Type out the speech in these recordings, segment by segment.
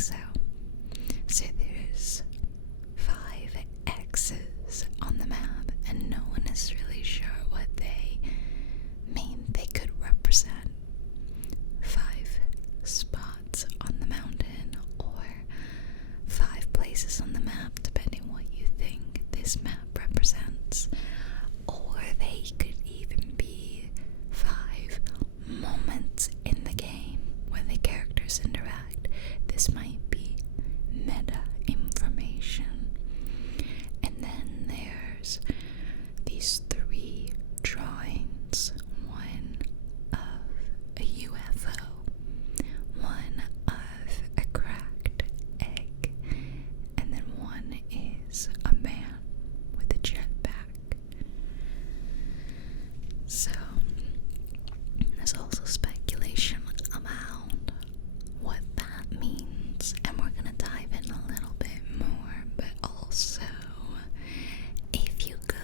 think so. So there's 5 X's on the map, and no one is really sure what they mean. They could represent 5 spots on the mountain, or 5 places on the map, depending what you think this map represents. Or they could even be 5 moments in the game where the characters interact. This might be meta information. And then there's these 3 drawings. One of a UFO, one of a cracked egg, and then one is a man with a jetpack. So there's also speculation about what that means, and we're gonna dive in a little bit more. But also, if you go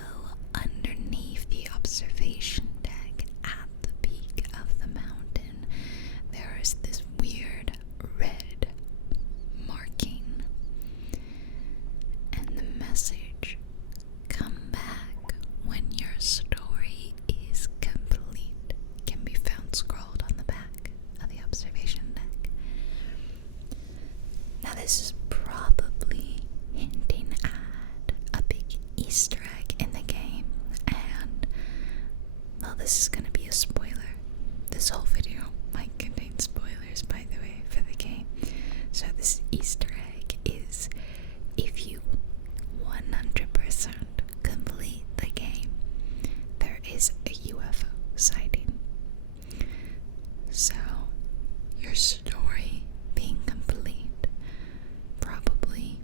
underneath the observation deck at the peak of the mountain, there is this weird red marking, and the message, "Come back when your story is complete," can be found scrawled on the back of the observation deck. Now this is probably hinting at a big Easter egg in the game, and well, this is gonna be a spoiler. This whole video might contain spoilers, by the way, for the game. So this Easter egg is, if you 100% complete the game, there is a UFO sighting. So your story being complete probably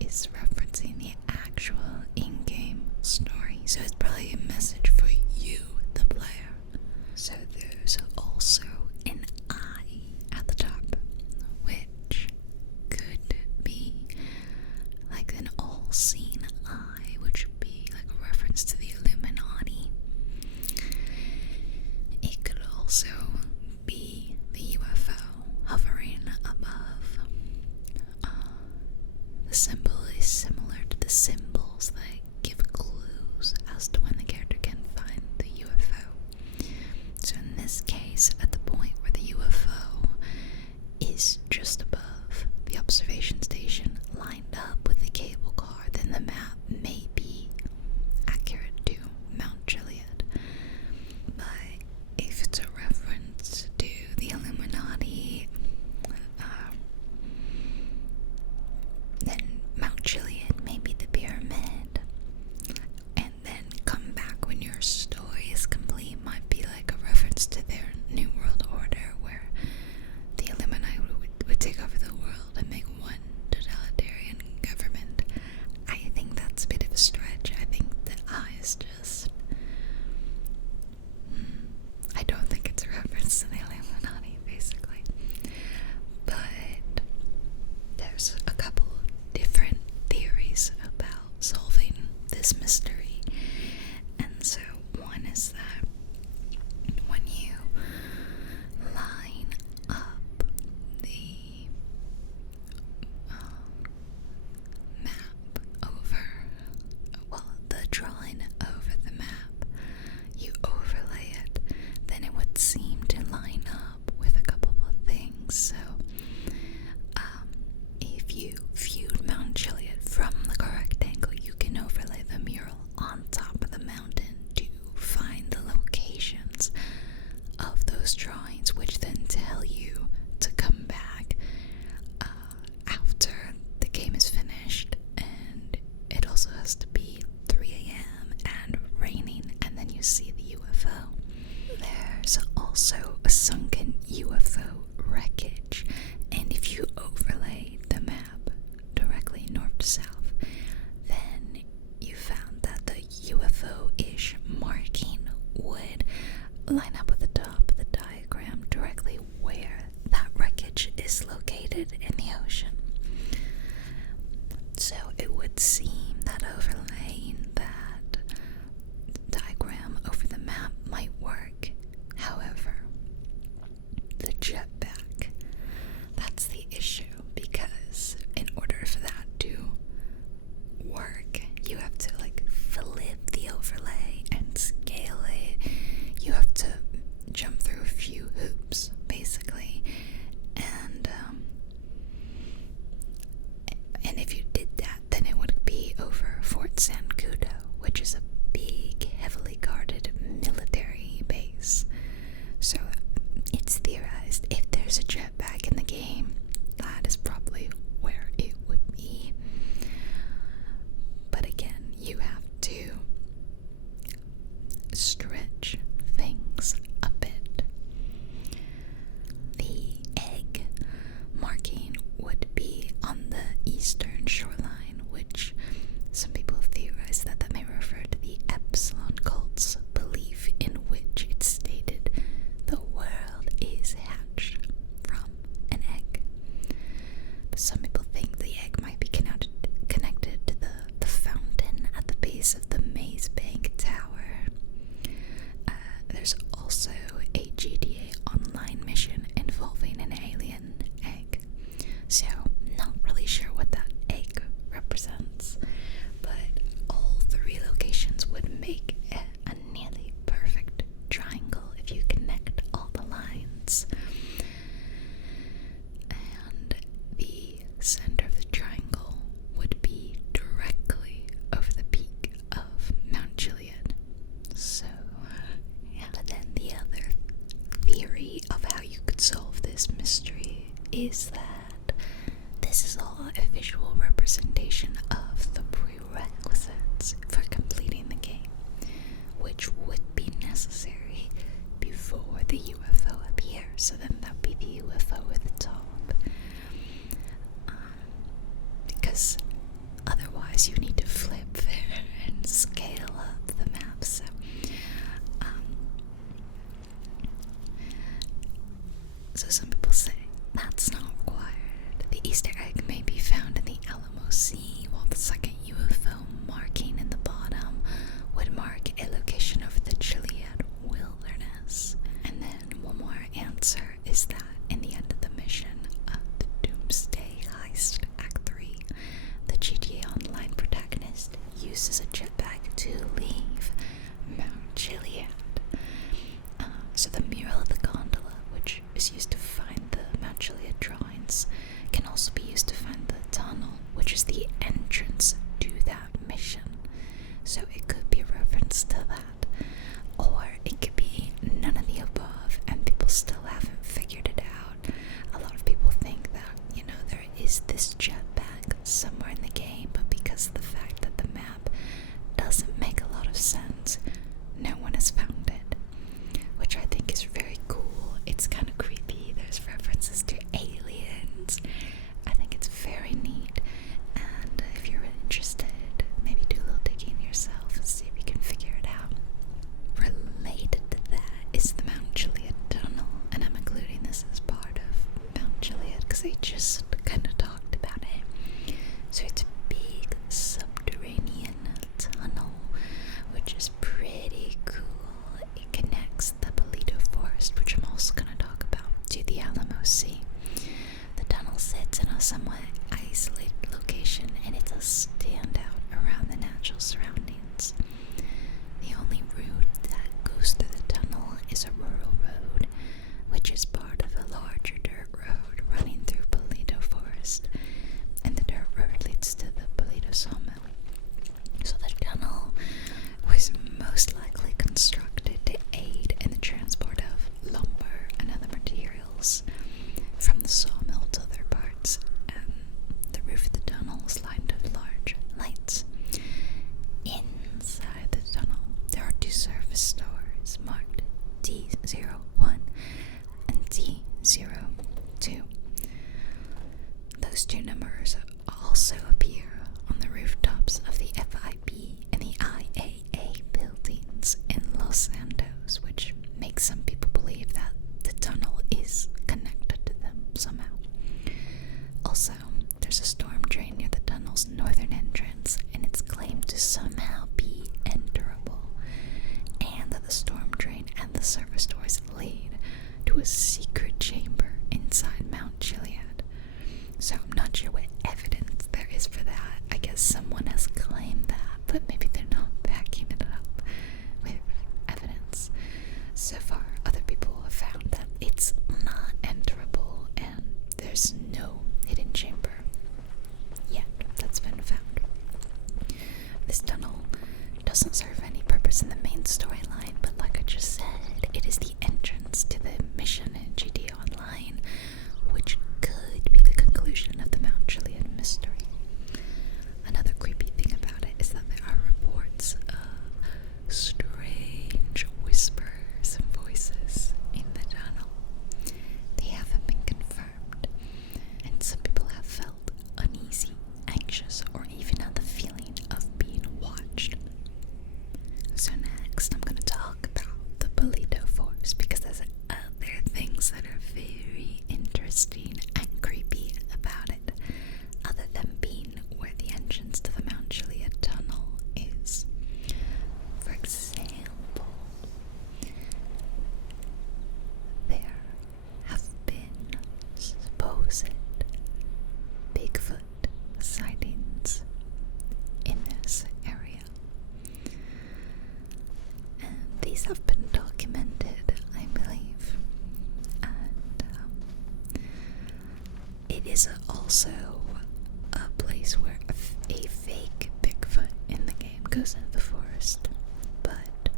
is referencing the actual in-game story. So it's probably a message for you, the player. So there's also an eye at the top, which could be like an all-seeing eye, which would be like a reference to the Illuminati. It could also be the UFO hovering above. The symbol is similar to the symbols that give clues as to when the character can find the UFO. So in this case, at the point where the UFO is just above the observation station, lined up with the cable car, then the map may be accurate to Mount Chiliad. But if it's a reference to the Illuminati, then Mount Chiliad may be the pyramid. And then "come back when your story is complete" might be like a reference to their New World Order, where the Illuminati would take over the world and make one totalitarian government. I think that's a bit of a stretch. I think the eye is just... I don't think it's a reference to the Illuminati, basically. But there's a couple different theories about solving this mystery. And so one is that when you line up the map over, well, the drawing over the map, you overlay it, then it would seem to line up with a couple of things. So if you viewed Mount Chiliad from the correct angle, you can overlay the mural Some people think the egg might be connected to the fountain at the base of the Maze Bank Tower. There's also a GTA Online mission involving an alien egg. So, not really sure what that egg represents, but all three locations would make a nearly perfect triangle if you connect all the lines. And the center of the triangle would be directly over the peak of Mount Chiliad. So, yeah. But then the other theory of how you could solve this mystery is that this is all a visual representation of the prerequisites for completing the game, which would be necessary before the UFO appears. So then that would be the UFO at the top. Because otherwise you need to flip there and scale up the map. So some people say that's not required. The Easter egg may be found in the Alamo Sea, while the second UFO marking in the bottom would mark a location over the Chiliad wilderness. And then one more answer is that in the end of the mission of the Doomsday Heist Act 3, the GTA Online protagonist uses a jetpack to leave Mount Chiliad. So the mural of the gondola, which is used to find the Mount Chiliad drawings, can also be used to find the tunnel, which is the entrance to that mission. So it could be a reference to that, or it could be none of the above, and people still haven't figured it out. A lot of people think that, there is this jetpack somewhere in the game, but because of the fact that the map doesn't make a lot of sense, no one has found it, which I think is very cool. It's kind of creepy. There's references to aliens. I think it's very neat, and if you're interested, maybe do a little digging yourself and see if you can figure it out. Related to that is the Mount Chiliad tunnel, and I'm including this as part of Mount Chiliad because I just kind of talked about it. So it's a big subterranean tunnel, which is pretty cool. It connects the Paleto Forest, which I'm also going to talk about, to the Alamo Sea. The tunnel sits in a somewhat isolated location, and it's a standout around the natural surroundings. The only route that goes through the tunnel is a rural road, which is part of a larger dirt road running through Paleto Forest, and the dirt road leads to the Paleto sawmill. So the tunnel was most likely constructed to aid in the transport of lumber and other materials from the sawmill to other parts, and the roof of the tunnel is lined with large lights. Inside the tunnel, there are two surface doors marked D01 and D02. Those two numbers also appear on the rooftops of the FIB and the IAA buildings in Los Santos, which makes some people believe that the tunnel is connected to them somehow. Also, there's a storm drain near the tunnel's northern entrance, and it's claimed to somehow be enterable, and that the storm drain and the surface doors lead to a secret chamber inside Mount Chiliad. So I'm not sure what evidence there is for that. I guess someone has claimed that, but maybe they're not backing it up with evidence. So far, other people have found that it's not enterable and there's no hidden chamber Bigfoot sightings in this area. And these have been documented, I believe. And it is also a place where a fake Bigfoot in the game goes into the forest. But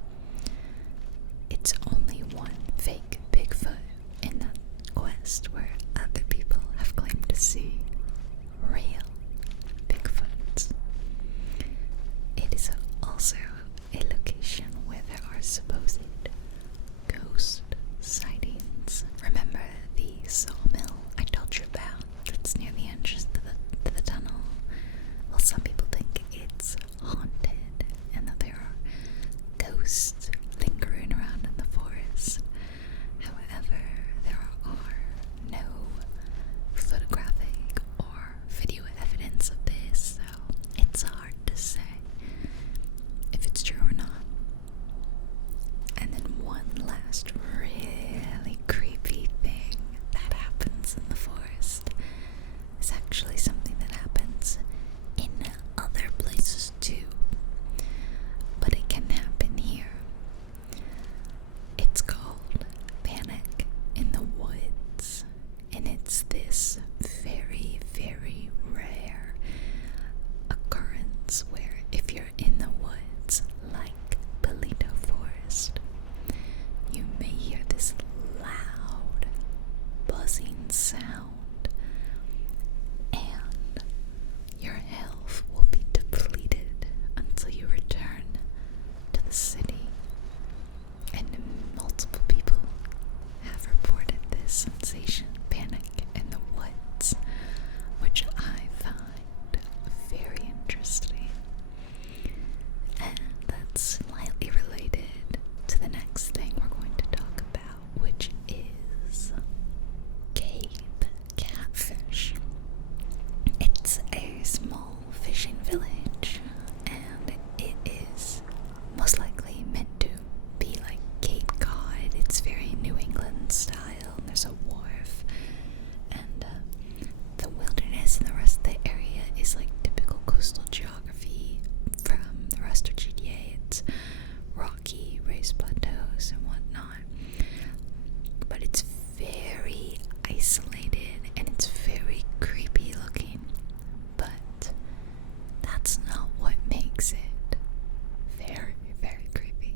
it's only one fake Bigfoot in that quest where other people have claimed to see real Bigfoots. It is also a location where there are supposed ghost sightings. Remember the sawmill I told you about that's near the entrance to the tunnel? Well, some people think it's haunted and that there are ghosts lingering around in the forest. However, there are no photographic or video evidence of this, so it's hard to say if it's true or not. And then one last really creepy thing that happens in the forest is actually something that happens in other places too, but it can happen here. It's called panic in the woods, and it's this very, very rare occurrence where if you're in the woods, like Paleto Forest, you may hear this loud, buzzing sound, and your health will be depleted until you return to the city. And multiple people have reported this sensation, panic in the woods, which I find very interesting. And that's slightly related to the next thing we're going to talk about, which is cave catfish. It's a small fishing village, and it is most likely meant to be like Cape Cod. It's very New England style, and there's a wharf, and the wilderness and the rest of the area is like typical coastal geography from the rest of GTA. It's rocky, raised plateaus and whatnot, but it's very isolated and it's very creepy looking. But that's not what makes it very, very creepy.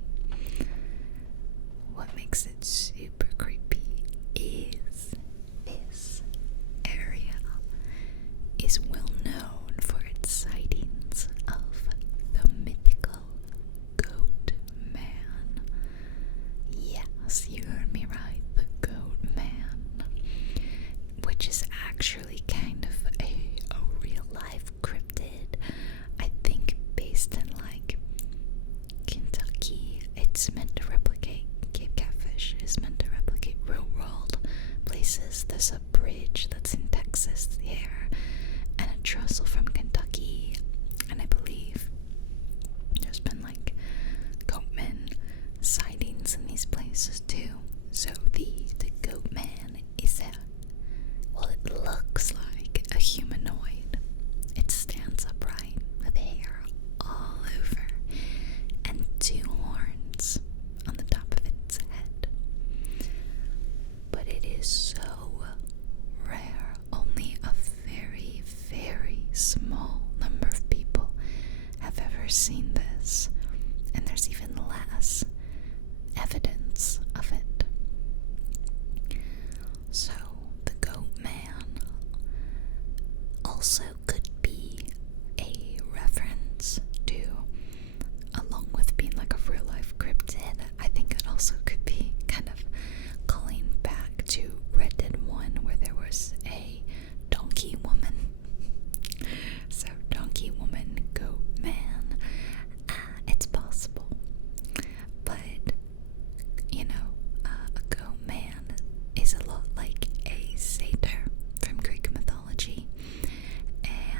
What makes it super creepy is this area is well known for its sightings of the mythical Goat Man. Yes, you heard me right, the Goat Man, which is actually kind of a real life cryptid, I think based in like Kentucky. It's meant to replicate, Cape Catfish is meant to replicate real world places. There's a bridge that's in Texas there, and a trestle from Kentucky, and I believe there's been like goatman sightings in these places too. So the Goat Man is well, it looks like a humanoid. It stands upright with hair all over and two horns on the top of its head. But it is so rare. Only a very, very small number of people have ever seen this, and there's even less evidence of it. So the Goat Man also could be a reference to, along with being like a real life cryptid, I think it also could be kind of calling back to Red Dead 1, where there was a donkey woman. So donkey woman, Goat Man, it's possible. But you know, a Goat Man is a lot like a satyr from Greek mythology, and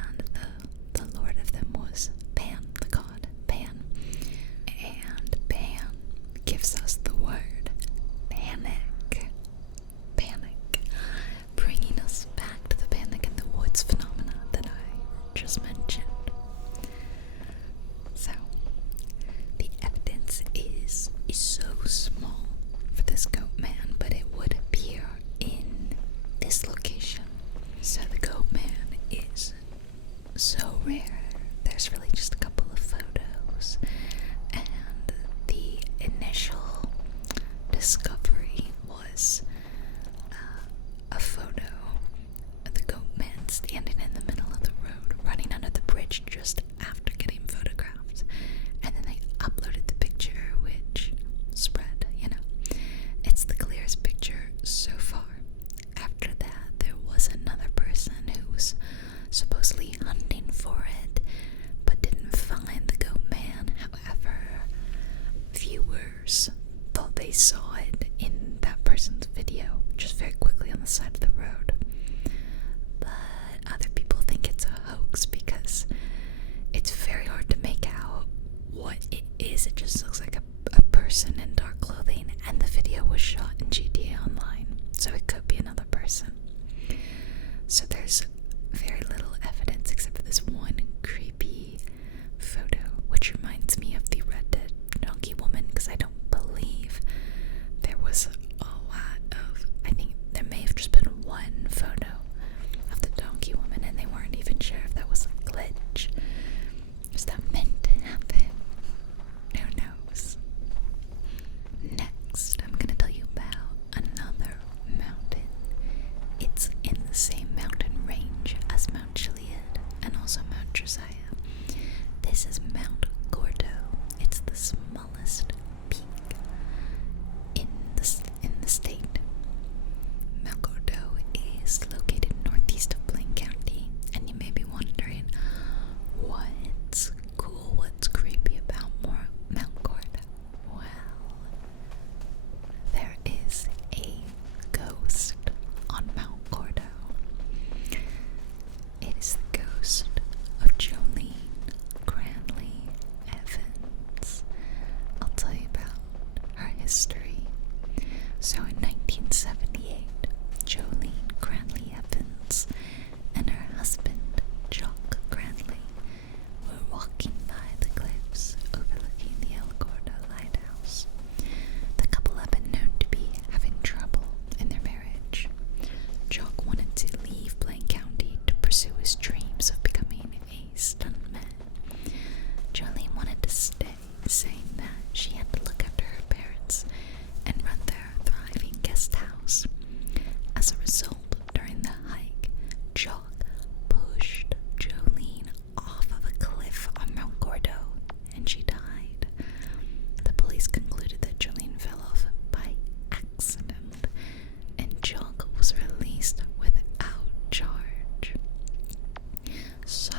pursue his dreams of becoming a stuntman. Jolene wanted to stay, saying that she had to look after her parents and run their thriving guest house. As a result, during the hike, Jock pushed Jolene off of a cliff on Mount Gordo, and she died. The police concluded that Jolene fell off by accident, and Jock was released without charge. So,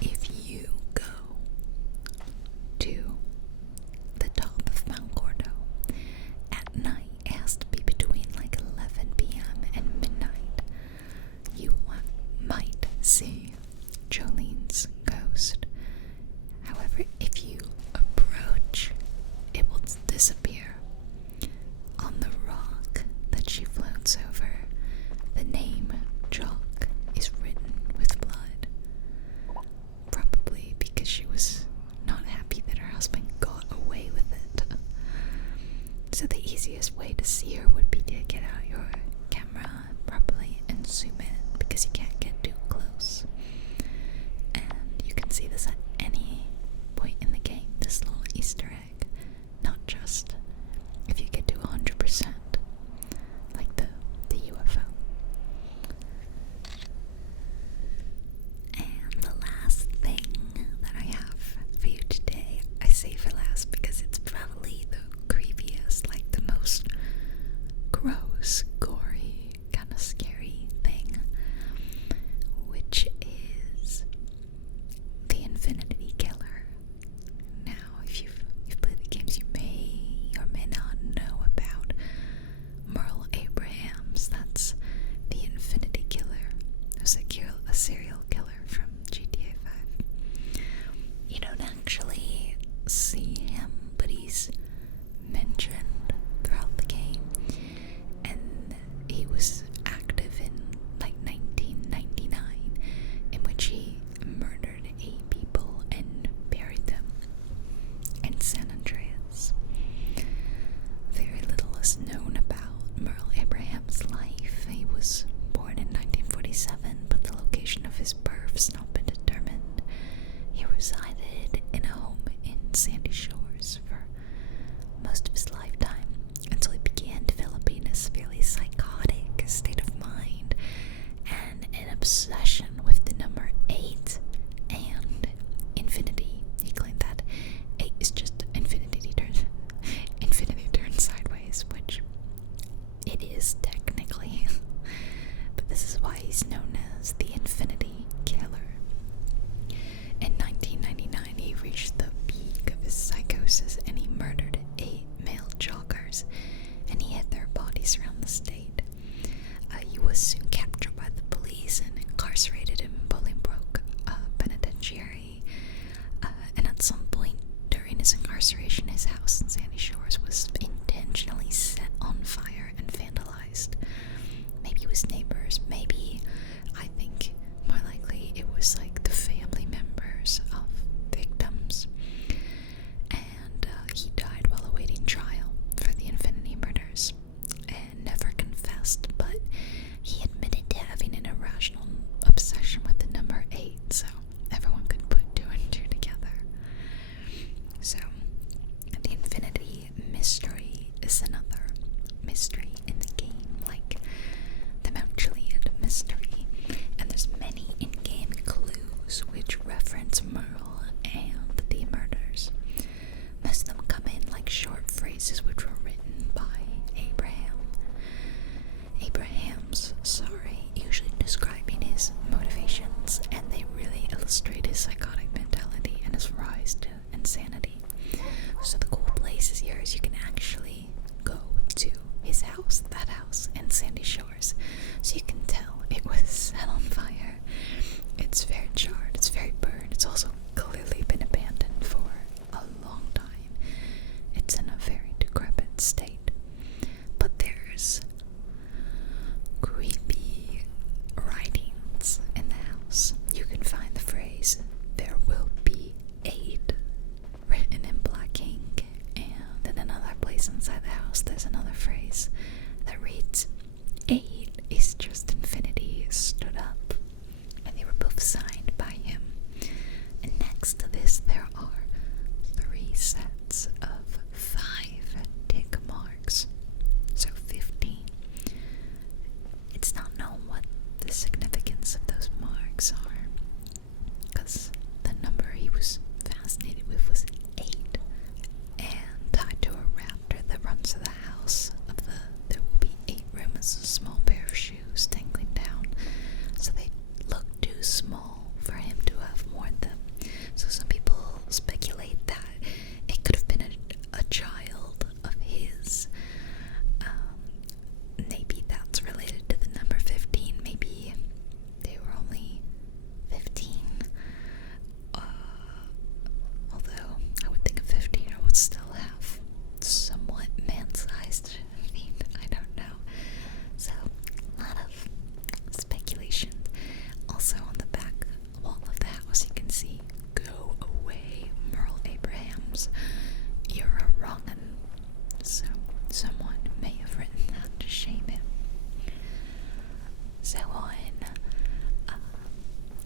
if you go to the top of Mount Gordo at night, it has to be between like 11 p.m. and midnight, you might see Jolene's ghost. However, if you approach, it will disappear. On the rock that she floats over, the name Jock is written with blood. Probably because she was not happy that her husband got away with it. So the easiest way to see her would be to get out your camera properly and zoom in, because you can't get too close. And you can see this at any point in the game, this little Easter egg, not just if you get to 100%, like the UFO. And the last thing that I have for you today, I say for last because it's probably the creepiest, like the most gross, gory, kind of scary thing, which is the Infinity Killer. Now, if you've played the games, you may or may not know about Merle Abrahams. That's the Infinity Killer, who's a serial killer from GTA 5. You don't actually see him, but he's mentioned throughout the game, and he was active in like 1999, in which he murdered 8 people and buried them in San Andreas. Very little is known about Merle Abraham's life. He was born in 1947, but the location of his birth has not been determined. He resided in a home in Sandy Shores for most of his lifetime, until he began developing a severely psychotic state of mind and an obsession with the number 8 and infinity. He claimed that 8 is just infinity turns sideways, which it is technically, but this is why he's known as the Infinity Killer. In 1999, he reached the peak of his psychosis and he murdered 8 male joggers, and he hid their bodies around the state. He was soon captured by the police and incarcerated in Bolingbroke Penitentiary. And at some point during his incarceration, his house in Sandy Shores was intentionally set on fire and vandalized. Maybe it was neighbors, maybe, I think more likely it was like the family members of victims. And he died while awaiting trial for the Infinity murders, and never confessed, but he admitted to having an irrational obsession with the number 8, so everyone could put 2 and 2 together. So, the Infinity Mystery is another mystery in the game, like the Mount Chiliad mystery, and there's many in-game clues which reference Merle and the murders. Most of them come in like short phrases which were written by Abraham's, usually describing his motivations, and they really illustrate his psychotic mentality and his rise to insanity. So the cool place is here is you can actually go to his house, that house in Sandy Shores, so you can tell it was set on fire. It's very charred, it's very burned, it's also clearly been abandoned for a long time. It's in a very decrepit state. But there's creepy writings in the house. You can find the phrase, small for him to have worn them. So some people speculate that it could have been a child of his. Maybe that's related to the number 15. Maybe they were only 15. Although I would think a 15-year-old would still have somewhat man-sized feet. I don't know. So, a lot of speculation. Also, on the back wall of the house, you can see, "Go away, Merle Abrahams. You're a wrong'un." So, someone may have written that to shame him. So,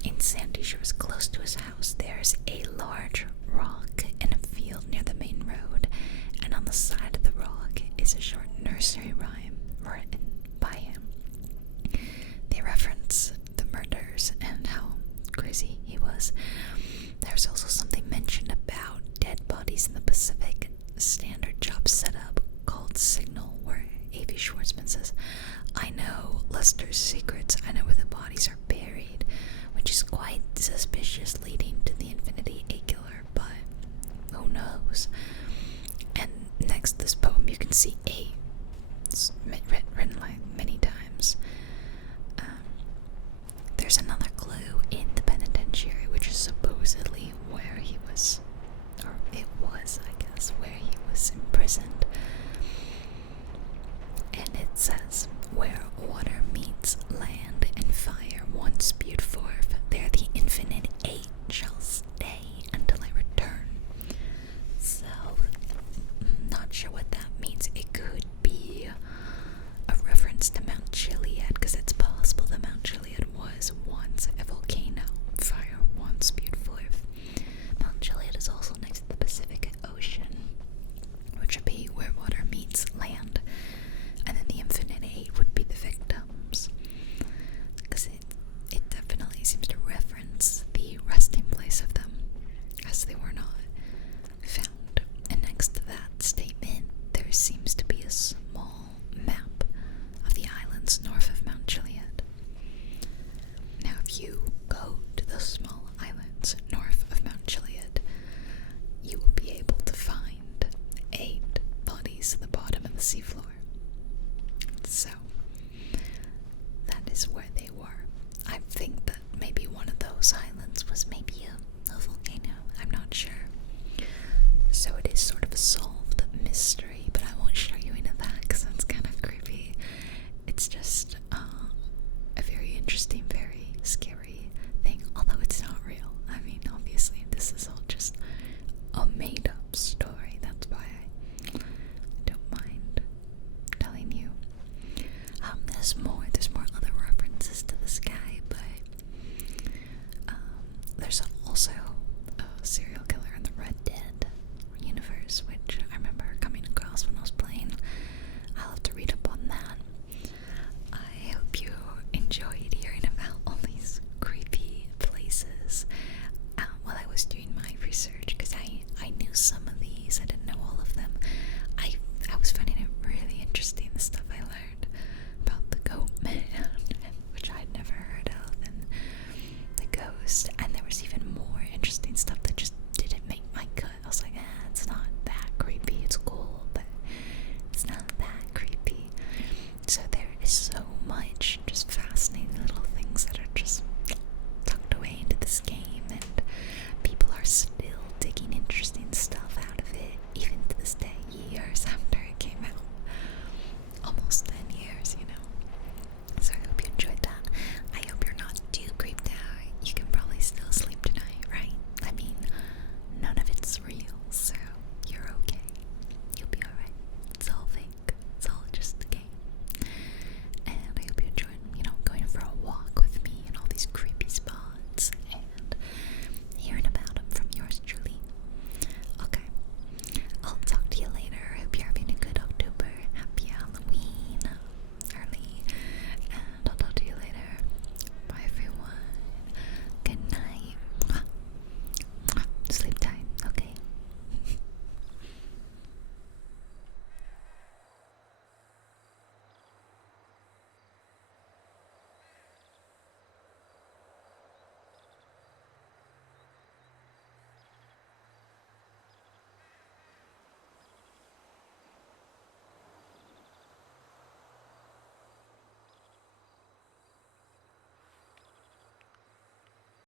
in Sandy Shores, close to his house, there's a large rock in a field near the main road, and on the side of the rock is a short nursery rhyme written